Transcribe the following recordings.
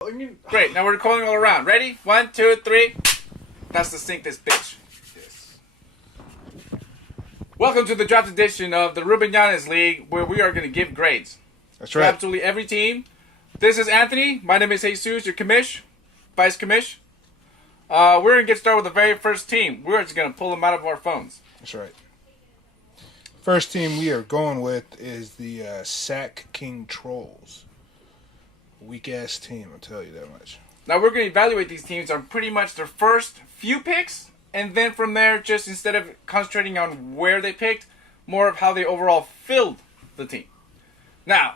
Great, now we're calling all around. Ready? 1, 2, 3. That's to sink this bitch. Yes. Welcome to the draft edition of the Ruben Yanez League, where we are going to give grades. That's To right. absolutely every team. This is Anthony. My name is Jesus, your commish, vice commish. We're going to get started with the very first team. We're just going to pull them out of our phones. That's right. First team we are going with is the Sack King Trolls. Weak ass team, I'll tell you that much. Now we're going to evaluate these teams on pretty much their first few picks, and then from there, just instead of concentrating on where they picked, more of how they overall filled the team. Now,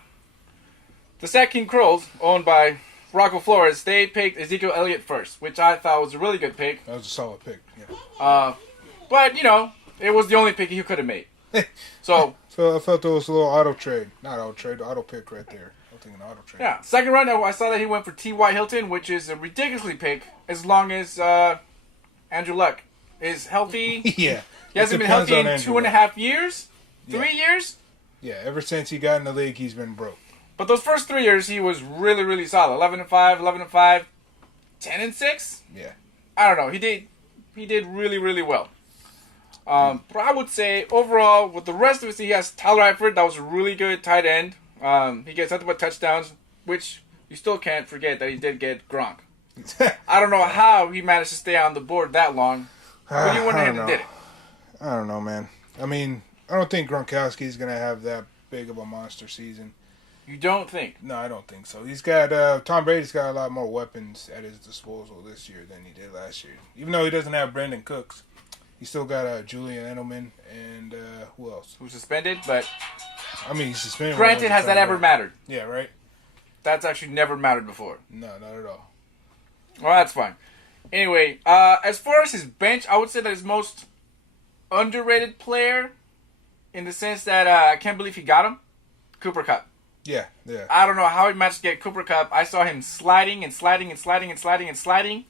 the Sack King Trolls, owned by Rocco Flores, they picked Ezekiel Elliott first, which I thought was a really good pick. That was a solid pick. Yeah. But, you know, it was the only pick he could have made. So, I felt there was a little auto trade. Not auto trade, auto pick right there. I'm thinking auto trade. yeah. Second round, I saw that he went for T.Y. Hilton, which is a ridiculously pick, as long as Andrew Luck is healthy. Yeah. He hasn't been healthy in 2.5 years? 3 years? Yeah, ever since he got in the league, he's been broke. But those first 3 years, he was really, really solid. 11-5, 11-5, 10-6. Yeah. I don't know. He did really, really well. But I would say overall, with the rest of us, he has Tyler Eifert. That was a really good tight end. He gets nothing but touchdowns, which you still can't forget that he did get Gronk. I don't know how he managed to stay on the board that long, but he went ahead and did it. I don't know, man. I mean, I don't think Gronkowski's going to have that big of a monster season. You don't think? No, I don't think so. He's got Tom Brady's got a lot more weapons at his disposal this year than he did last year. Even though he doesn't have Brandon Cooks, he's still got Julian Edelman and who else? Who's suspended, but I mean, he's suspended. granted, has that ever mattered? Yeah, right. That's actually never mattered before. No, not at all. Well, that's fine. Anyway, as far as his bench, I would say that his most underrated player, in the sense that I can't believe he got him, Cooper Kupp. Yeah, yeah. I don't know how he managed to get Cooper Kupp. I saw him sliding and sliding and sliding and sliding and sliding,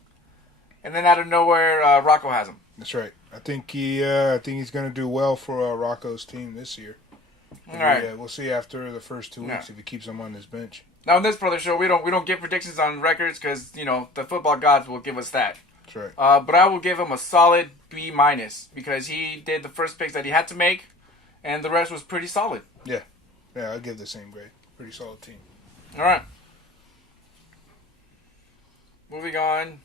and then out of nowhere, Rocco has him. That's right. I think he's going to do well for Rocco's team this year. All right. Yeah, we'll see after the first 2 weeks if he keeps him on his bench. Now, in this part of the show, we don't give predictions on records because, you know, the football gods will give us that. That's right. But I will give him a solid B- because he did the first picks that he had to make, and the rest was pretty solid. Yeah, I'll give the same grade. Pretty solid team. All right. Moving on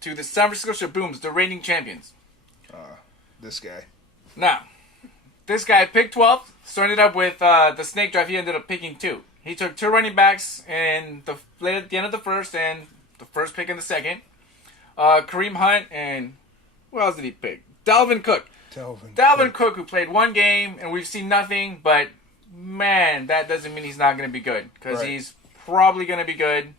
to the San Francisco Shabooms, the reigning champions. This guy. Now, this guy picked 12th, so ended up with the snake draft. He ended up picking 2. He took 2 running backs in late at the end of the first and the first pick in the second. Kareem Hunt and who else did he pick? Dalvin Cook. Dalvin Cook, who played 1 game, and we've seen nothing, but man, that doesn't mean he's not going to be good, because he's probably going to be good.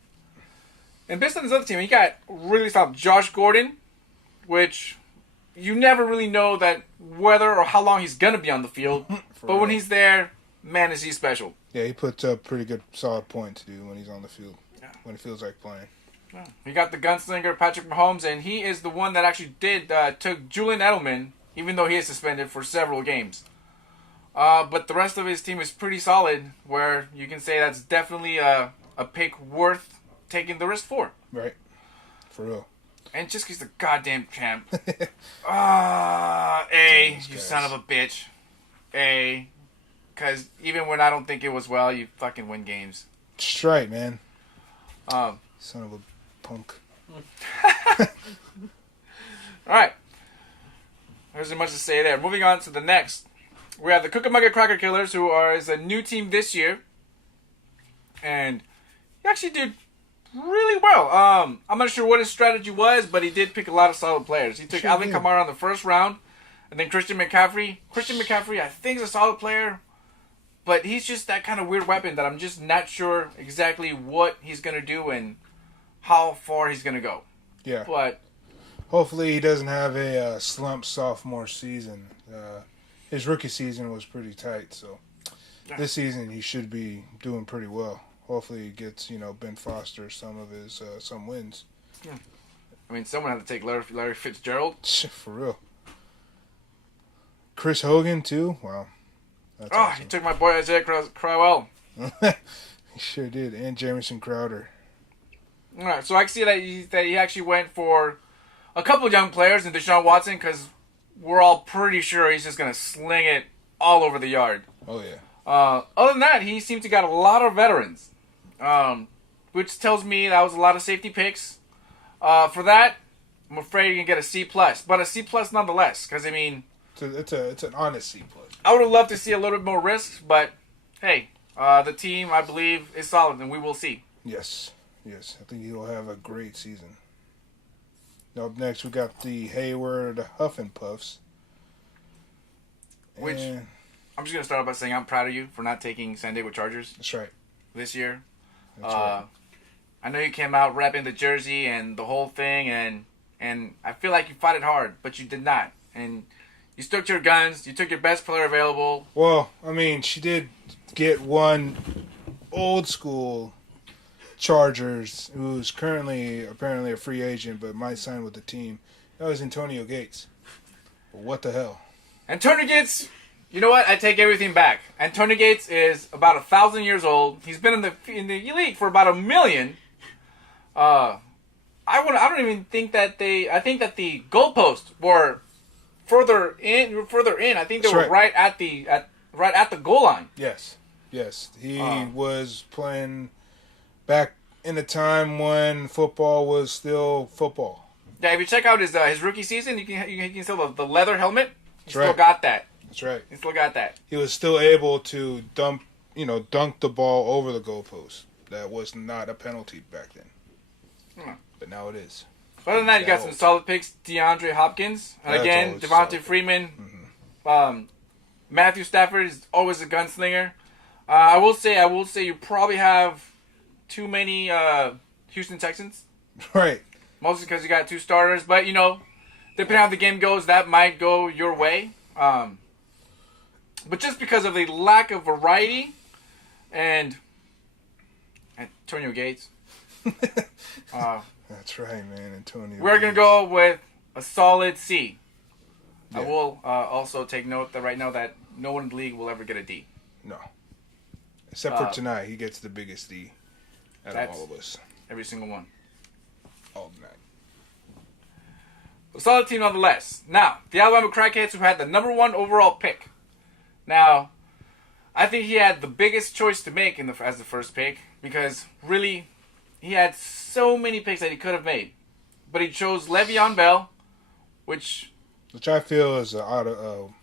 And based on this other team, he got really solid Josh Gordon, which you never really know that whether or how long he's going to be on the field, but when he's there, man, is he special. Yeah, he puts up pretty good, solid points, dude, when he's on the field, when it feels like playing. Yeah. He got the gunslinger, Patrick Mahomes, and he is the one that actually took Julian Edelman, even though he is suspended for several games. But the rest of his team is pretty solid, where you can say that's definitely a pick worth taking the risk for. Right. For real. And just because the goddamn champ. You son of a bitch. Because even when I don't think it was well, you fucking win games. That's right, man. Son of a punk. Alright. There's not much to say there. Moving on to the next. We have the Cookamugga Cracker Killers, who is a new team this year. And he actually did really well. I'm not sure what his strategy was, but he did pick a lot of solid players. He took Alvin Kamara in the first round, and then Christian McCaffrey. Christian McCaffrey, I think, is a solid player, but he's just that kind of weird weapon that I'm just not sure exactly what he's going to do and how far he's going to go. Yeah. But hopefully he doesn't have a slump sophomore season. His rookie season was pretty tight, so this season he should be doing pretty well. Hopefully he gets, Ben Foster some of his some wins. Yeah. I mean, someone had to take Larry Fitzgerald. For real. Chris Hogan, too? Wow. That's awesome. He took my boy Isaiah Crowell. He sure did. And Jamison Crowder. All right, so I can see that he actually went for a couple of young players in Deshaun Watson because we're all pretty sure he's just going to sling it all over the yard. Oh, yeah. Other than that, he seems to got a lot of veterans, which tells me that was a lot of safety picks. For that, I'm afraid you can get a C+, but a C+ nonetheless, because, I mean... It's an honest C+. I would have loved to see a little bit more risks, but, hey, the team, I believe, is solid, and we will see. Yes. I think he'll have a great season. Up next, we got the Hayward Huff and Puffs. Which, I'm just going to start off by saying I'm proud of you for not taking San Diego Chargers. That's right. This year. That's right. I know you came out repping the jersey and the whole thing, and I feel like you fought it hard, but you did not. And you stuck to your guns. You took your best player available. Well, I mean, she did get one old school Chargers who's currently apparently a free agent but might sign with the team. That was Antonio Gates. But what the hell? Antonio Gates, you know what? I take everything back. Antonio Gates is about 1,000 years old. He's been in the league for about 1 million. I don't even think that I think that the goalposts were further in. I think they were right at the goal line. Yes. He was playing back in a time when football was still football. Yeah, if you check out his rookie season, you can still the leather helmet. He still got that. That's right. He still got that. He was still able to dunk the ball over the goalpost. That was not a penalty back then. But now it is. Other than that, you got some solid picks. DeAndre Hopkins. And again, Devontae Freeman. Mm-hmm. Matthew Stafford is always a gunslinger. I will say you probably have too many Houston Texans. Right. Mostly because you got 2 starters. But, depending on how the game goes, that might go your way. But just because of the lack of variety and Antonio Gates. That's right, man. Antonio We're going to go with a solid C. Yeah. I will also take note that right now that no one in the league will ever get a D. No. Except for tonight. He gets the biggest D out of all of us. Every single one. All night. A solid team nonetheless. Now, the Alabama Crackheads, who had the number 1 overall pick. Now, I think he had the biggest choice to make as the first pick because really, he had so many picks that he could have made. But he chose Le'Veon Bell, which I feel is an auto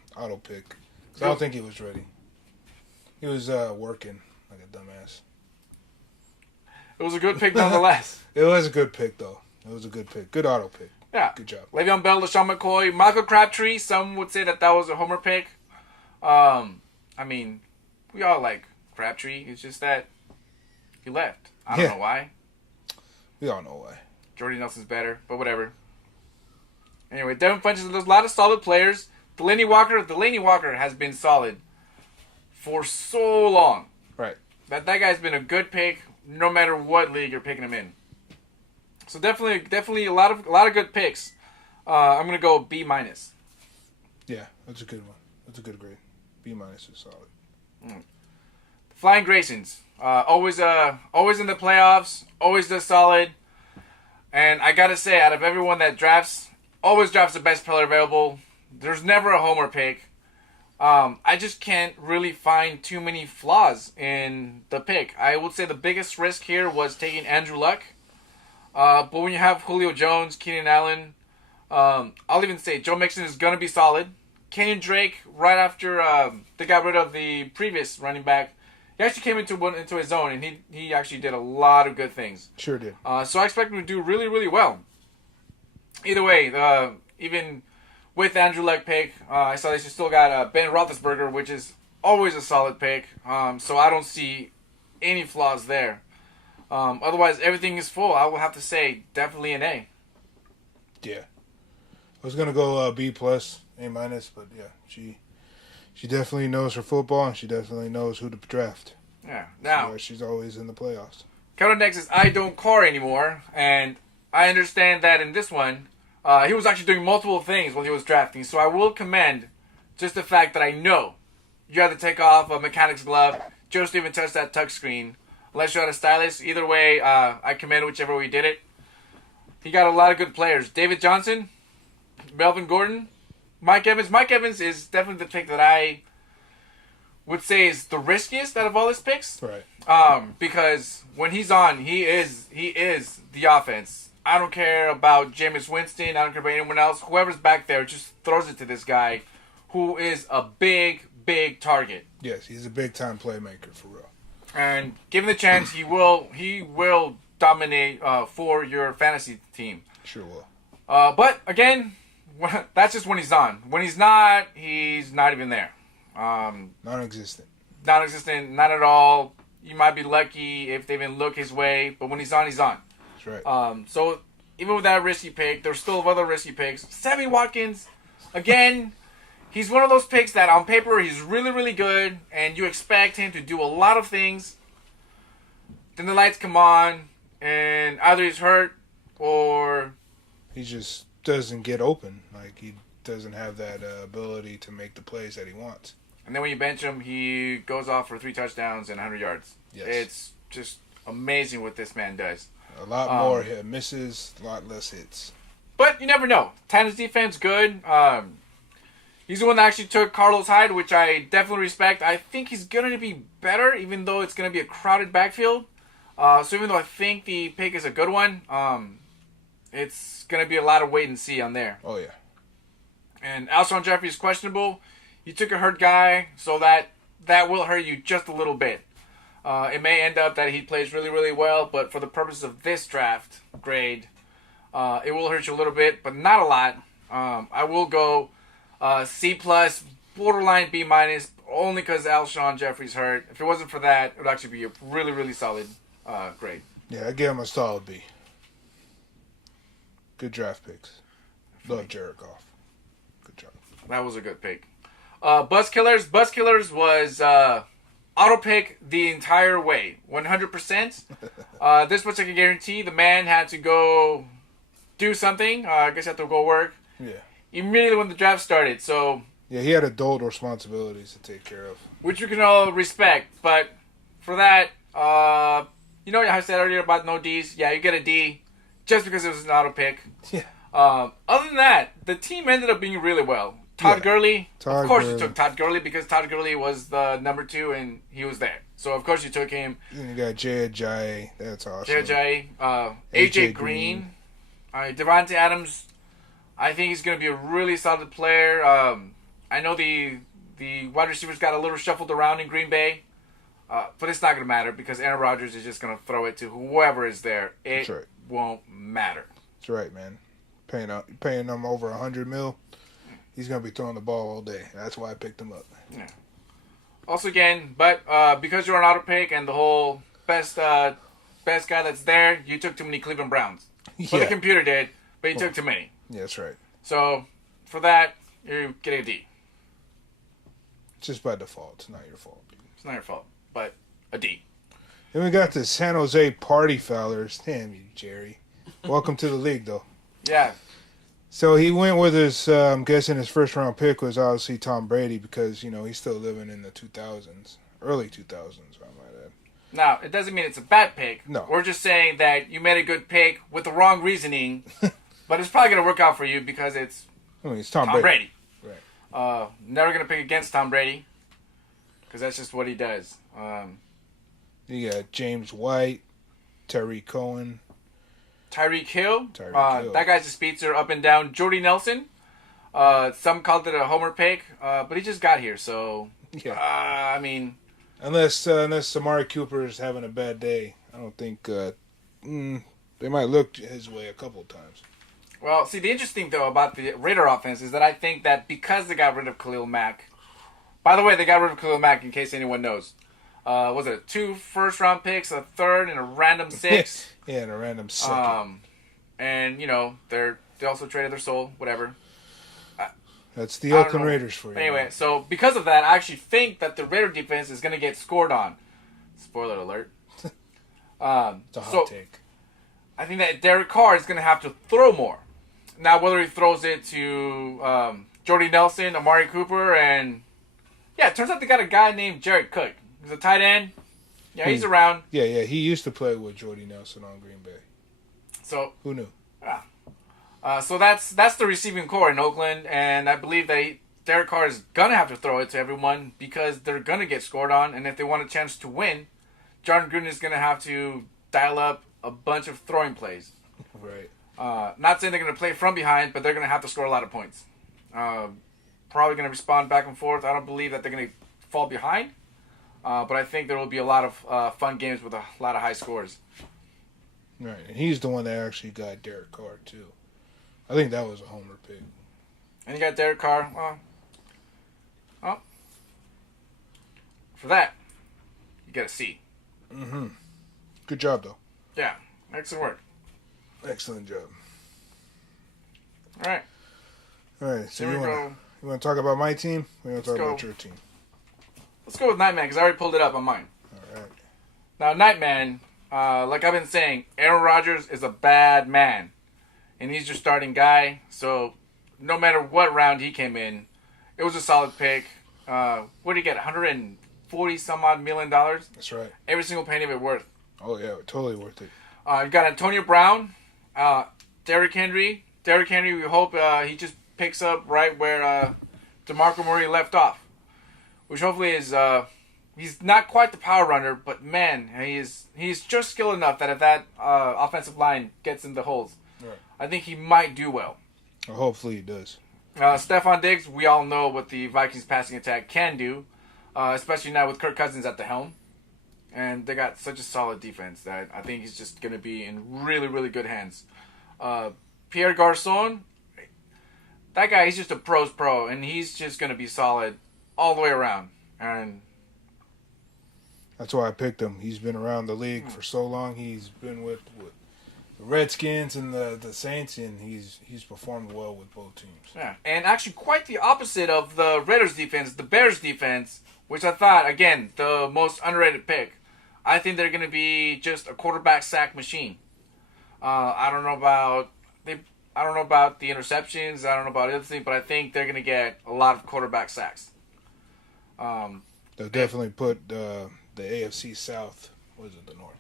pick. I don't think he was ready. He was working like a dumbass. It was a good pick nonetheless. It was a good pick, though. It was a good pick. Good auto pick. Yeah. Good job. Le'Veon Bell, LaShawn McCoy, Michael Crabtree. Some would say that was a homer pick. I mean, we all like Crabtree. It's just that he left. I don't know why. We all know why. Jordy Nelson's better, but whatever. Anyway, Devin Funchess, there's a lot of solid players. Delaney Walker has been solid for so long. Right. That guy's been a good pick no matter what league you're picking him in. So definitely a lot of good picks. I'm gonna go B-. Yeah, that's a good one. That's a good grade. B- is solid. Flying Graysons, always in the playoffs, always does solid. And I gotta say, out of everyone that always drafts the best player available. There's never a homer pick. I just can't really find too many flaws in the pick. I would say the biggest risk here was taking Andrew Luck. But when you have Julio Jones, Keenan Allen, I'll even say Joe Mixon is going to be solid. Kenyon Drake, right after they got rid of the previous running back, he actually came into his zone, and he actually did a lot of good things. Sure did. So I expect him to do really, really well. Either way, even with Andrew Luck pick, I saw they still got Ben Roethlisberger, which is always a solid pick. So I don't see any flaws there. Otherwise, everything is full. I will have to say definitely an A. Yeah. I was going to go B+, A-, but yeah, she definitely knows her football, and she definitely knows who to draft. Yeah. Now, so she's always in the playoffs. Coming up next is I Don't Car Anymore, and I understand that in this one, he was actually doing multiple things while he was drafting, so I will commend just the fact that I know you have to take off a mechanic's glove just to even touch that touch screen. unless you're a stylist. Either way, I commend whichever way you did it. He got a lot of good players. David Johnson, Melvin Gordon, Mike Evans. Mike Evans is definitely the pick that I would say is the riskiest out of all his picks. Right. Because when he's on, he is the offense. I don't care about Jameis Winston. I don't care about anyone else. Whoever's back there just throws it to this guy who is a big, big target. Yes, he's a big-time playmaker for real. And given the chance, he will dominate for your fantasy team. Sure will. But, again, that's just when he's on. When he's not even there. Non-existent. Non-existent, not at all. You might be lucky if they even look his way, but when he's on, he's on. That's right. So even with that risky pick, there's still other risky picks. Sammy Watkins, again, he's one of those picks that on paper he's really, really good, and you expect him to do a lot of things. Then the lights come on, and either he's hurt or he just doesn't get open. Like, he doesn't have that ability to make the plays that he wants. And then when you bench him, he goes off for 3 touchdowns and 100 yards. Yes. It's just amazing what this man does. A lot more misses, a lot less hits. But you never know. Titans defense, good. He's the one that actually took Carlos Hyde, which I definitely respect. I think he's going to be better, even though it's going to be a crowded backfield. So even though I think the pick is a good one, it's going to be a lot of wait and see on there. Oh, yeah. And Alshon Jeffrey is questionable. You took a hurt guy, so that will hurt you just a little bit. It may end up that he plays really, really well, but for the purpose of this draft grade, it will hurt you a little bit, but not a lot. I will go C+, borderline B-, only because Alshon Jeffrey's hurt. If it wasn't for that, it would actually be a really, really solid grade. Yeah, I give him a solid B. Good draft picks. Love Jared Goff. Good job. That was a good pick. Buzzkillers. Buzzkillers was auto pick the entire way. 100%. This much I can guarantee. The man had to go do something. I guess he had to go work. Yeah. Immediately when the draft started. So yeah, he had adult responsibilities to take care of. Which you can all respect. But for that, you know how I said earlier about no Ds? Yeah, you get a D just because it was an auto pick. Yeah. Other than that, the team ended up being really well. Todd Gurley, of course you took Todd Gurley because Todd Gurley was the number 2 and he was there. So of course you took him. And you got Jay Ajayi, that's awesome. Jay Ajayi, AJ Green, Devontae Adams. I think he's going to be a really solid player. I know the wide receivers got a little shuffled around in Green Bay, but it's not going to matter because Aaron Rodgers is just going to throw it to whoever is there. It won't matter. That's right, man. Paying them over $100 million. He's going to be throwing the ball all day. That's why I picked him up. Yeah. Also, again, but because you're an auto pick and the whole best guy that's there, you took too many Cleveland Browns. Well, the computer did, but you took too many. Yeah, that's right. So, for that, you're getting a D. Just by default. It's not your fault. It's not your fault, but a D. Then we got the San Jose Party Foulers. Damn you, Jerry. Welcome to the league, though. Yeah. So he went with his, I'm guessing his first round pick was obviously Tom Brady because, you know, he's still living in the 2000s, early 2000s, I might add. Now, it doesn't mean it's a bad pick. No. We're just saying that you made a good pick with the wrong reasoning, but it's probably going to work out for you because it's Tom Brady. Right. Never going to pick against Tom Brady because that's just what he does. You got James White, Tyreek Cohen. Tyreek Hill. That guy's a speedster up and down. Jordy Nelson. Some called it a homer pick, but he just got here, so I mean, unless Amari Cooper is having a bad day, I don't think they might look his way a couple of times. Well, see, the interesting though about the Raider offense is that I think that because they got rid of Khalil Mack. By the way, they got rid of Khalil Mack in case anyone knows. Was it 2 first-round picks, a third, and a random 6? Yeah, and a random second. And, you know, they also traded their soul, whatever. That's the Oakland Raiders for you. Anyway, so because of that, I actually think that the Raider defense is going to get scored on. Spoiler alert. It's a hot take. I think that Derek Carr is going to have to throw more. Now, whether he throws it to Jordy Nelson, Amari Cooper, and... Yeah, it turns out they got a guy named Jared Cook. He's a tight end. Yeah, he's around. Yeah. He used to play with Jordy Nelson on Green Bay. So who knew? Yeah. So that's the receiving core in Oakland, and I believe that Derek Carr is gonna have to throw it to everyone because they're gonna get scored on, and if they want a chance to win, John Gruden is gonna have to dial up a bunch of throwing plays. Right. Not saying they're gonna play from behind, but they're gonna have to score a lot of points. Probably gonna respond back and forth. I don't believe that they're gonna fall behind, but I think there will be a lot of fun games with a lot of high scores. Right, and he's the one that actually got Derek Carr too. I think that was a homer pick. And you got Derek Carr. Well, for that, you get a C. Mm-hmm. Good job, though. Yeah, excellent work. Excellent job. All right. All right, so you want to talk about my team? Or you want to talk about your team? Let's go with Nightman, because I already pulled it up on mine. All right. Now, Nightman, like I've been saying, Aaron Rodgers is a bad man. And he's your starting guy. So, no matter what round he came in, it was a solid pick. What did he get? $140-some-odd million? That's right. Every single penny of it worth. Oh, yeah. Totally worth it. You got Antonio Brown, Derrick Henry. Derrick Henry, we hope he just picks up right where DeMarco Murray left off. Which hopefully is... he's not quite the power runner, but man, he's just skilled enough that if that offensive line gets in the holes, right, I think he might do well. Well, hopefully he does. Stephon Diggs, we all know what the Vikings passing attack can do, especially now with Kirk Cousins at the helm. And they got such a solid defense that I think he's just going to be in really, really good hands. Pierre Garçon, that guy, he's just a pro's pro, and he's just going to be solid all the way around. And that's why I picked him. He's been around the league for so long. He's been with the Redskins and the Saints, and he's performed well with both teams. Yeah, and actually quite the opposite of the Raiders defense, the Bears defense, which I thought, again, the most underrated pick. I think they're going to be just a quarterback sack machine. I don't know about the interceptions. I don't know about the other thing, but I think they're going to get a lot of quarterback sacks. They'll definitely put the AFC South. What is it, the North?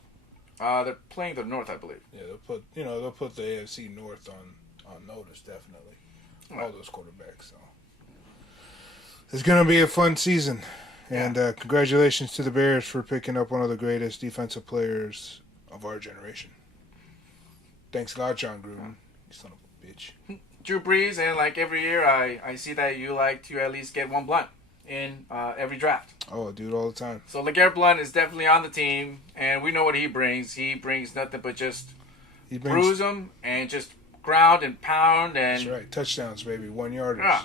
They're playing the North, I believe. Yeah, they'll put the AFC North on notice, definitely. Right. All those quarterbacks. So it's going to be a fun season. And congratulations to the Bears for picking up one of the greatest defensive players of our generation. Thanks a lot, John Gruden. You son of a bitch. Drew Brees, and like every year, I see that you like to at least get one Blunt in every draft. Oh, I do it all the time. So LeGarrette Blount is definitely on the team, and we know what he brings. He brings nothing but just bruise them and just ground and pound. And that's right. Touchdowns, baby. 1 yarders.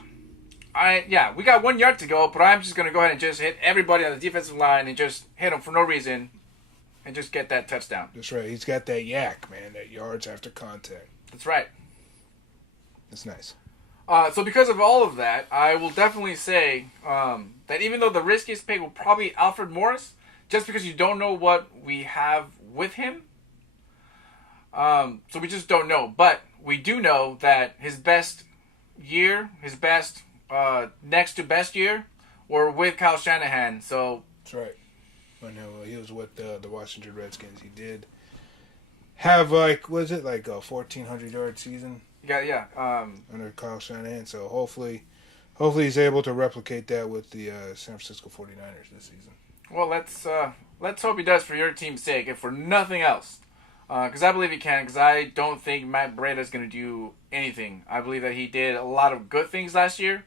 Yeah. We got 1 yard to go, but I'm just going to go ahead and just hit everybody on the defensive line and just hit them for no reason and just get that touchdown. That's right. He's got that yak, man, that yards after contact. That's right. That's nice. So because of all of that, I will definitely say that even though the riskiest pick will probably be Alfred Morris, just because you don't know what we have with him. So we just don't know. But we do know that his best year, next to best year, were with Kyle Shanahan. So that's right. When he was with the Washington Redskins, he did have a 1,400-yard season. Yeah. Under Kyle Shanahan, so hopefully he's able to replicate that with the San Francisco 49ers this season. Well, let's hope he does for your team's sake, if for nothing else. Because I believe he can, because I don't think Matt Breida is going to do anything. I believe that he did a lot of good things last year,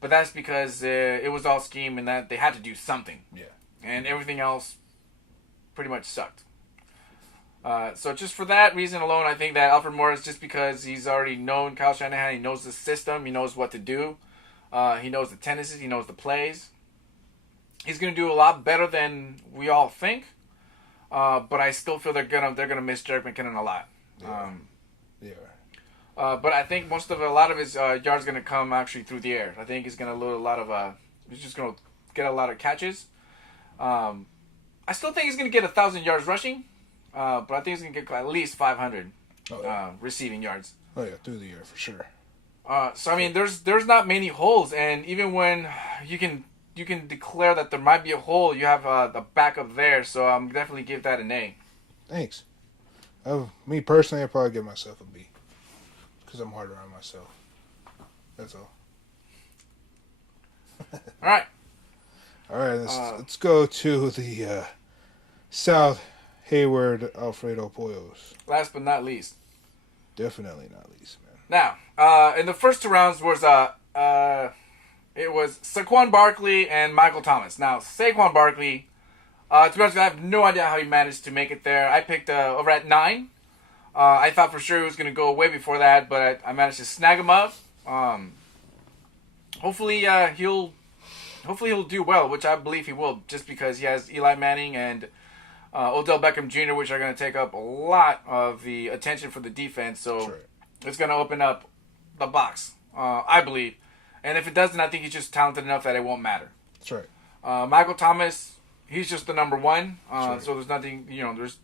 but that's because it was all scheme and that they had to do something. Yeah. And everything else pretty much sucked. So just for that reason alone, I think that Alfred Morris, just because he's already known Kyle Shanahan, he knows the system, he knows what to do, he knows the tendencies, he knows the plays. He's going to do a lot better than we all think, but I still feel they're gonna miss Jerick McKinnon a lot. But I think a lot of his yards going to come actually through the air. I think he's going to load a lot of he's just going to get a lot of catches. I still think he's going to get 1,000 yards rushing. But I think he's going to get at least 500 receiving yards. Oh, yeah, through the air for sure. So, I mean, there's not many holes. And even when you can you can declare that there might be a hole, you have the backup there. So I'm definitely give that an A. Thanks. Me personally, I'd probably give myself a B. Because I'm harder on myself. That's all. All right. All right, let's go to the South Hayward Alfredo Pollos. Last but not least. Definitely not least, man. Now, in the first 2 rounds was it was Saquon Barkley and Michael Thomas. Now, Saquon Barkley, to be honest with you, I have no idea how he managed to make it there. I picked over at 9. I thought for sure he was going to go way before that, but I managed to snag him up. Hopefully he'll do well, which I believe he will, just because he has Eli Manning and Odell Beckham Jr., which are going to take up a lot of the attention for the defense. So it's going to open up the box, I believe. And if it doesn't, I think he's just talented enough that it won't matter. That's right. Michael Thomas, he's just the number 1. Right. So there's nothing,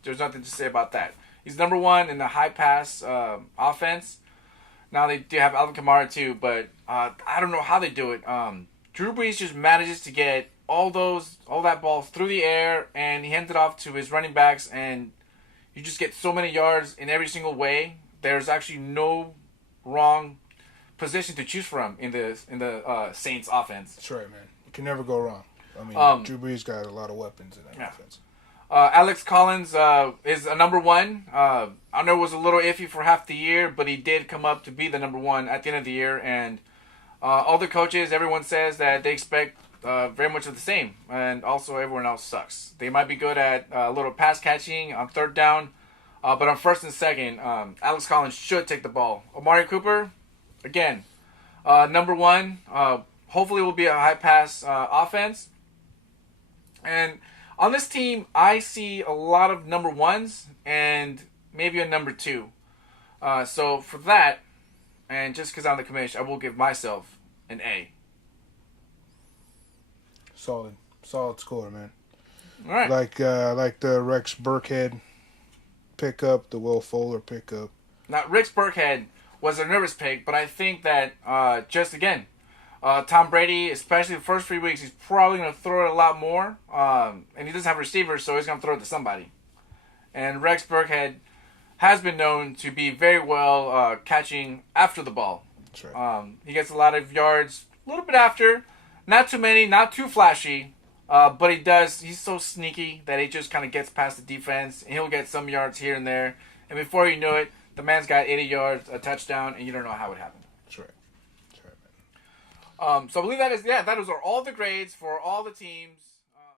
there's nothing to say about that. He's number 1 in the high pass offense. Now they do have Alvin Kamara too, but I don't know how they do it. Drew Brees just manages to get all that ball through the air, and he hands it off to his running backs, and you just get so many yards in every single way. There's actually no wrong position to choose from in the Saints offense. That's right, man. You can never go wrong. I mean, Drew Brees got a lot of weapons in that offense. Alex Collins is a number 1. I know it was a little iffy for half the year, but he did come up to be the number 1 at the end of the year. And all the coaches, everyone says that they expect very much of the same. And also everyone else sucks. They might be good at a little pass catching on 3rd down, but on 1st and 2nd, Alex Collins should take the ball. Amari Cooper, again, number 1. Hopefully it will be a high pass offense. And on this team, I see a lot of number 1s and maybe a number 2. So for that, and just because I'm the commissioner, I will give myself an A. Solid score, man. All right. Like the Rex Burkhead pickup, the Will Fuller pickup. Now, Rex Burkhead was a nervous pick, but I think that just again, Tom Brady, especially the first 3 weeks, he's probably going to throw it a lot more. And he doesn't have receivers, so he's going to throw it to somebody. And Rex Burkhead has been known to be very well catching after the ball. That's right. He gets a lot of yards a little bit after. Not too many, not too flashy. But he does. He's so sneaky that he just kind of gets past the defense. And he'll get some yards here and there. And before you know it, the man's got 80 yards, a touchdown, and you don't know how it happened. That's right. That's right, man. So I believe that is all the grades for all the teams.